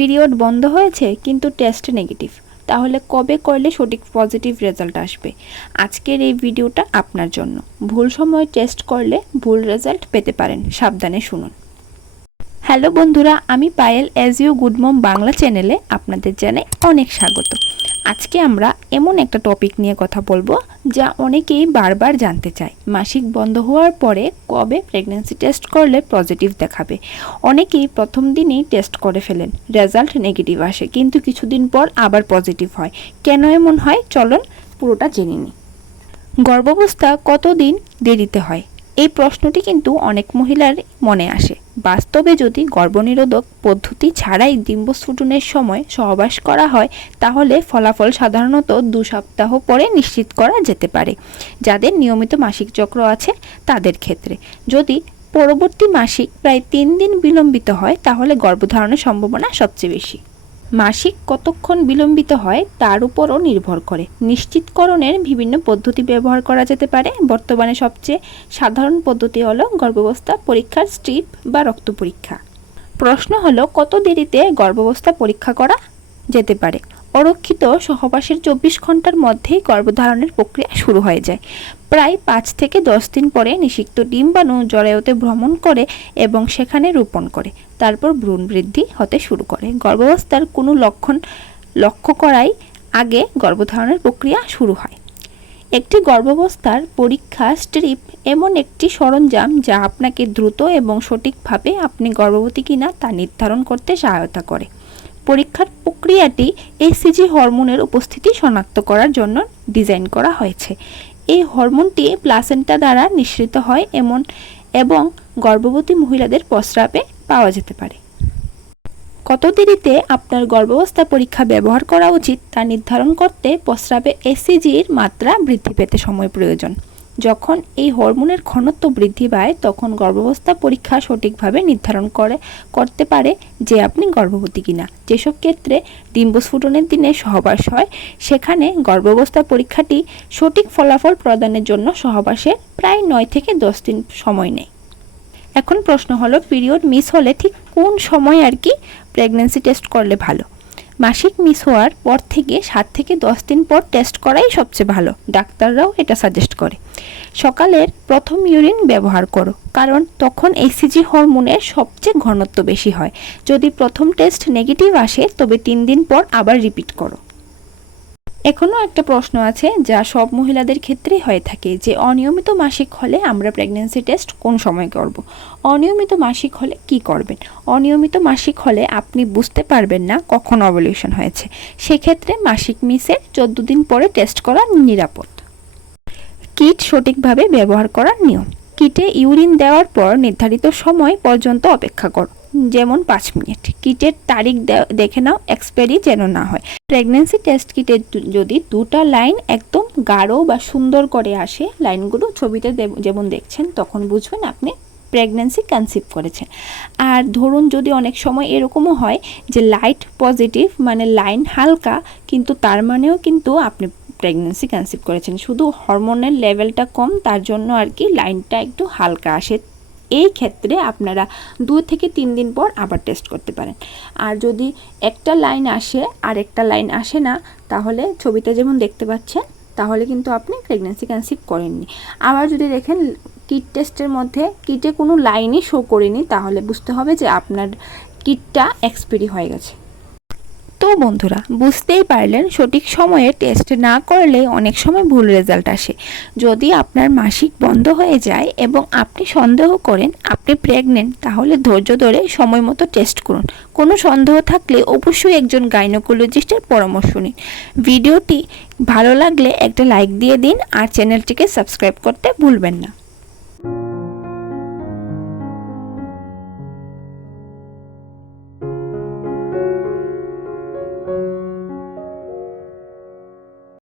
Period বন্ধ হয়েছে, কিন্তু টেস্ট নেগেটিভ তাহলে কবে করলে সঠিক পজিটিভ রেজাল্ট আসবে? আজকের এই ভিডিওটা আপনার জন্য। ভুল সময় টেস্ট করলে ভুল রেজাল্ট পেতে পারেন। সাবধানে শুনুন। হ্যালো বন্ধুরা, আমি Payel as you good mom Bangla চ্যানেলে আপনাদের জানাই অনেক স্বাগত। আজকে আমরা এমন একটা টপিক নিয়ে কথা বলব যা অনেকেই বারবার জানতে চায়। মাসিক বন্ধ হওয়ার পরে কবে প্রেগন্যান্সি টেস্ট করলে পজিটিভ দেখাবে? অনেকেই প্রথম দিনেই টেস্ট করে ফেলেন রেজাল্ট নেগেটিভ আসে, কিন্তু কিছুদিন পর আবার পজিটিভ হয়। কেন এমন হয়? চলুন পুরোটা জেনে নিই। গর্ভাবস্থা কতদিন দেরিতে হয়? এই প্রশ্নটি কিন্তু অনেক মহিলার মনে আসে। বাস্তবে যদি গর্ভনিরোধক পদ্ধতি ছাড়াই ডিম্বস্ফুটনের সময় সহবাস করা হয়, তাহলে ফলাফল সাধারণত দু সপ্তাহ পরে নিশ্চিত করা যেতে পারে, যাদের নিয়মিত মাসিক চক্র আছে তাদের ক্ষেত্রে। যদি পরবর্তী মাসিক প্রায় তিন দিন বিলম্বিত হয়, তাহলে গর্ভধারণের সম্ভাবনা সবচেয়ে বেশি। মাসিক কতক্ষণ বিলম্বিত হয় তার উপরও নির্ভর করে। নিশ্চিতকরণের বিভিন্ন পদ্ধতি ব্যবহার করা যেতে পারে। বর্তমানে সবচেয়ে সাধারণ পদ্ধতি হলো গর্ভাবস্থা পরীক্ষার স্ট্রিপ বা রক্ত পরীক্ষা। প্রশ্ন হলো, কত দেরিতে গর্ভাবস্থা পরীক্ষা করা যেতে পারে? অরক্ষিত সহবাসের চব্বিশ ঘণ্টার মধ্যেই গর্ভধারণের প্রক্রিয়া শুরু হয়ে যায়। প্রায় পাঁচ থেকে দশ দিন পরে নিষিক্ত ডিম্বাণু জরায়ুতে ভ্রমণ করে এবং সেখানে রোপণ করে। তারপর ভ্রূণ বৃদ্ধি হতে শুরু করে। গর্ভাবস্থার কোনো লক্ষণ লক্ষ্য করাই আগে গর্ভধারণের প্রক্রিয়া শুরু হয়। একটি গর্ভাবস্থার পরীক্ষা স্ট্রিপ এমন একটি সরঞ্জাম যা আপনাকে দ্রুত এবং সঠিকভাবে আপনি গর্ভবতী কিনা তা নির্ধারণ করতে সহায়তা করে। পরীক্ষার প্রক্রিয়াটি এসিজি হরমোনের উপস্থিতি শনাক্ত করার জন্য ডিজাইন করা হয়েছে। এই হরমোনটি প্লাসেন্টা দ্বারা নিঃসৃত হয় এমন, এবং গর্ভবতী মহিলাদের প্রস্রাবে পাওয়া যেতে পারে। কত দেরিতে আপনার গর্ভাবস্থা পরীক্ষা ব্যবহার করা উচিত তা নির্ধারণ করতে প্রস্রাবে এসিজির মাত্রা বৃদ্ধি পেতে সময় প্রয়োজন। যখন এই হরমোনের ঘনত্ব বৃদ্ধি পায়, তখন গর্ভাবস্থা পরীক্ষা সঠিকভাবে নির্ধারণ করে, করতে পারে যে আপনি গর্ভবতী কিনা। যেসব ক্ষেত্রে ডিম্বস্ফুটনের দিনে সহবাস হয়, সেখানে গর্ভাবস্থা পরীক্ষাটি সঠিক ফলাফল প্রদানের জন্য সহবাসের প্রায় নয় থেকে দশ দিন সময় নেয়। এখন প্রশ্ন হলো, পিরিয়ড মিস হলে ঠিক কোন সময় আর কি প্রেগন্যান্সি টেস্ট করলে ভালো? মাসিক মিস হওয়ার পর থেকে সাত থেকে দশ দিন পর টেস্ট করাই সবচেয়ে ভালো। ডাক্তাররাও এটা সাজেস্ট করে। সকালের প্রথম ইউরিন ব্যবহার করো, কারণ তখন এসিজি হরমোনের সবচেয়ে ঘনত্ব বেশি হয়। যদি প্রথম টেস্ট নেগেটিভ আসে, তবে তিন দিন পর আবার রিপিট করো। এখনও একটা প্রশ্ন আছে যা সব মহিলাদের ক্ষেত্রেই হয়ে থাকে, যে অনিয়মিত মাসিক হলে আমরা প্রেগন্যান্সি টেস্ট কোন সময় করব? অনিয়মিত মাসিক হলে কি করবেন? অনিয়মিত মাসিক হলে আপনি বুঝতে পারবেন না কখন অবলিউশন হয়েছে। সেক্ষেত্রে মাসিক মিসের চোদ্দ দিন পরে টেস্ট করা নিরাপদ। কিট সঠিকভাবে ব্যবহার করার নিয়ম। কিটে ইউরিন দেওয়ার পর নির্ধারিত সময় পর্যন্ত অপেক্ষা করো। যেমন পাঁচ মিনিট। কিটের তারিখ দেখে নাও এক্সপায়ারি যেন না হয়। প্রেগনেন্সি টেস্ট কিটে যদি দুটা লাইন একদম গাঢ় বা সুন্দর করে আসে, লাইনগুলো ছবিতে যেমন দেখছেন, তখন বুঝবেন আপনি প্রেগনেন্সি কনসিভ করেছেন। আর ধরুন যদি অনেক সময় এরকমও হয় যে লাইট পজিটিভ মানে লাইন হালকা, কিন্তু তার মানেও কিন্তু আপনি প্রেগনেন্সি কনসিভ করেছেন। শুধু হরমোনের লেভেলটা কম, তার জন্য আর কি লাইনটা একটু হালকা আসে। এই ক্ষেত্রে আপনারা দু থেকে তিন দিন পর আবার টেস্ট করতে পারেন। আর যদি একটা লাইন আসে, আর একটা লাইন আসে না, তাহলে ছবিতে যেমন দেখতে পাচ্ছেন, তাহলে কিন্তু আপনি প্রেগনেন্সি কনসিভ করেননি। আবার যদি দেখেন কিট টেস্টের মধ্যে কিটে কোনো লাইনই শো করেনি, তাহলে বুঝতে হবে যে আপনার কিটটা এক্সপিরি হয়ে গেছে। বন্ধুরা, বুঝতেই পারলেন সঠিক সময়ে টেস্ট না করলে অনেক সময় ভুল রেজাল্ট আসে। যদি আপনার মাসিক বন্ধ হয়ে যায় এবং আপনি সন্দেহ করেন আপনি প্রেগনেন্ট তাহলে ধৈর্য ধরে সময় মতো টেস্ট করুন। কোনো সন্দেহ থাকলে অবশ্যই একজন গাইনোকোলজিস্টের পরামর্শ নিন। ভিডিওটি ভালো লাগলে একটা লাইক দিয়ে দিন আর চ্যানেলটিকে সাবস্ক্রাইব করতে ভুলবেন না।